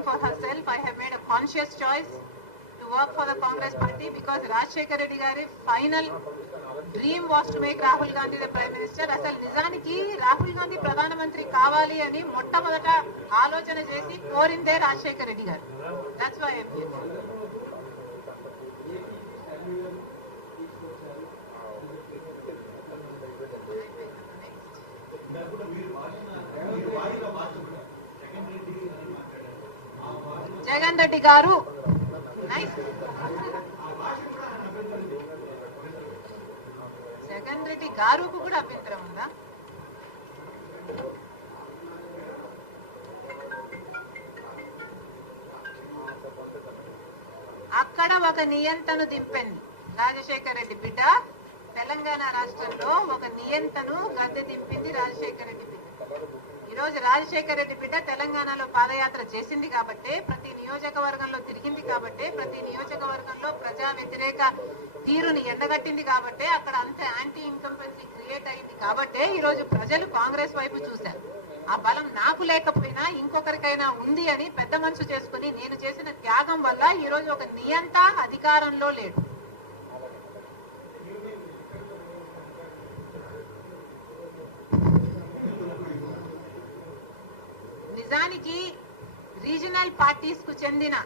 speaking for herself. I have made a conscious choice to work for the Congress party because Rajshekar Reddy gari final dream was to make Rahul Gandhi the Prime Minister. అసలు నిజానికి రాహుల్ గాంధీ ప్రధానమంత్రి కావాలి అని మొట్టమొదట ఆలోచన చేసి కోరిందే రాజశేఖర్ రెడ్డి గారు. That's why I'm here. Jagan Reddy గారు జగన్ రెడ్డి గారుకు కూడా అభ్యంతరం ఉందా? అక్కడ ఒక నియంతను దింపింది రాజశేఖర్ రెడ్డి బిడ్డ. తెలంగాణ రాష్ట్రంలో ఒక నియంతను గద్దె దింపింది రాజశేఖర్ రెడ్డి బిడ్డ. ఈ రోజు రాజశేఖర్ రెడ్డి బిడ్డ తెలంగాణలో పాదయాత్ర చేసింది కాబట్టి, ప్రతి నియోజకవర్గంలో తిరిగింది కాబట్టి, ప్రతి నియోజకవర్గంలో ప్రజా వ్యతిరేక తీరుని ఎండగట్టింది కాబట్టి, అక్కడ అంత యాంటీ ఇన్కంపెన్సీ క్రియేట్ అయింది కాబట్టి ఈ రోజు ప్రజలు కాంగ్రెస్ వైపు చూశారు. ఆ బలం నాకు లేకపోయినా ఇంకొకరికైనా ఉంది అని పెద్ద మనసు చేసుకుని నేను చేసిన త్యాగం వల్ల ఈ రోజు ఒక నియంత అధికారంలో లేడు. నిజానికి రీజనల్ పార్టీస్ కు చెందిన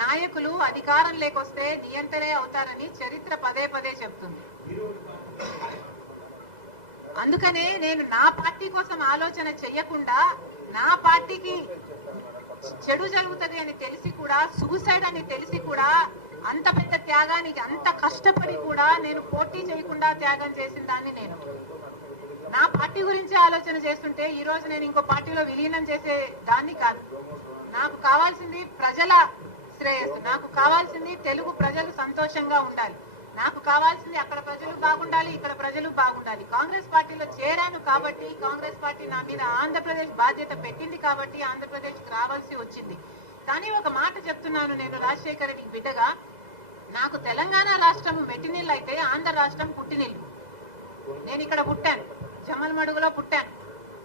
నాయకులు అధికారం లేకొస్తే నియంత్రణే అవుతారని చరిత్ర పదే పదే చెప్తుంది. అందుకనే నేను నా పార్టీ కోసం ఆలోచన చెయ్యకుండా, నా పార్టీకి చెడు జరుగుతుంది అని తెలిసి కూడా, సూసైడ్ అని తెలిసి కూడా, అంత పెద్ద త్యాగానికి అంత కష్టపడి కూడా నేను పోటీ చేయకుండా త్యాగం చేసిన దాన్ని నేను నా పార్టీ గురించి ఆలోచన చేస్తుంటే ఈ రోజు నేను ఇంకో పార్టీలో విలీనం చేసే దాన్ని కాదు. నాకు కావాల్సింది ప్రజల శ్రేయస్సు, నాకు కావాల్సింది తెలుగు ప్రజలు సంతోషంగా ఉండాలి, నాకు కావాల్సింది అక్కడ ప్రజలు బాగుండాలి, ఇక్కడ ప్రజలు బాగుండాలి. కాంగ్రెస్ పార్టీలో చేరాను కాబట్టి, కాంగ్రెస్ పార్టీ నా మీద ఆంధ్రప్రదేశ్ బాధ్యత పెట్టింది కాబట్టి ఆంధ్రప్రదేశ్ రావాల్సి వచ్చింది. కానీ ఒక మాట చెప్తున్నాను, నేను రాజశేఖర్ రెడ్డి బిడ్డగా, నాకు తెలంగాణ రాష్ట్రం మెట్టినిల్లు అయితే ఆంధ్ర రాష్ట్రం పుట్టినిల్లు. నేను ఇక్కడ పుట్టాను, జమ్మలమడుగులో పుట్టాను,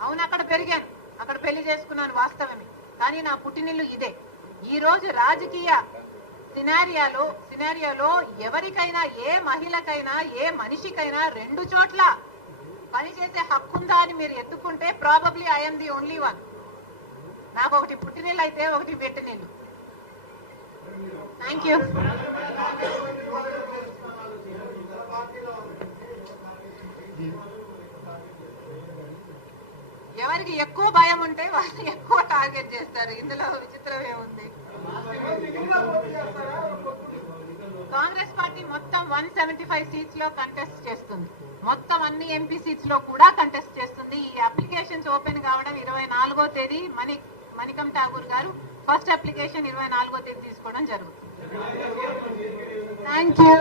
అవును అక్కడ పెరిగాను, అక్కడ పెళ్లి చేసుకున్నాను వాస్తవమే. కానీ నా పుట్టినిల్లు ఇదే. ఈ రోజు రాజకీయ సినారియాలో ఎవరికైనా, ఏ మహిళకైనా, ఏ మనిషికైనా రెండు చోట్ల పనిచేసే హక్కుందా అని మీరు ఎత్తుకుంటే probably I'm the only one. నాకు ఒకటి పుట్టినిల్లు అయితే ఒకటి పెట్టినిల్లు. Thank you. ఎవరికి ఎక్కువ భయం ఉంటే వాళ్ళు ఎక్కువ టార్గెట్ చేస్తారు. ఇందులో విచిత్రం ఏముంది? కాంగ్రెస్ పార్టీ మొత్తం 175 సీట్స్ లో కంటెస్ట్ చేస్తుంది. మొత్తం అన్ని ఎంపీ సీట్స్ లో కూడా కంటెస్ట్ చేస్తుంది. ఈ అప్లికేషన్స్ ఓపెన్ కావడం 24వ తేదీ మణికం ఠాగూర్ గారు ఫస్ట్ అప్లికేషన్ 24వ తేదీ తీసుకోవడం జరుగుతుంది. Thank you.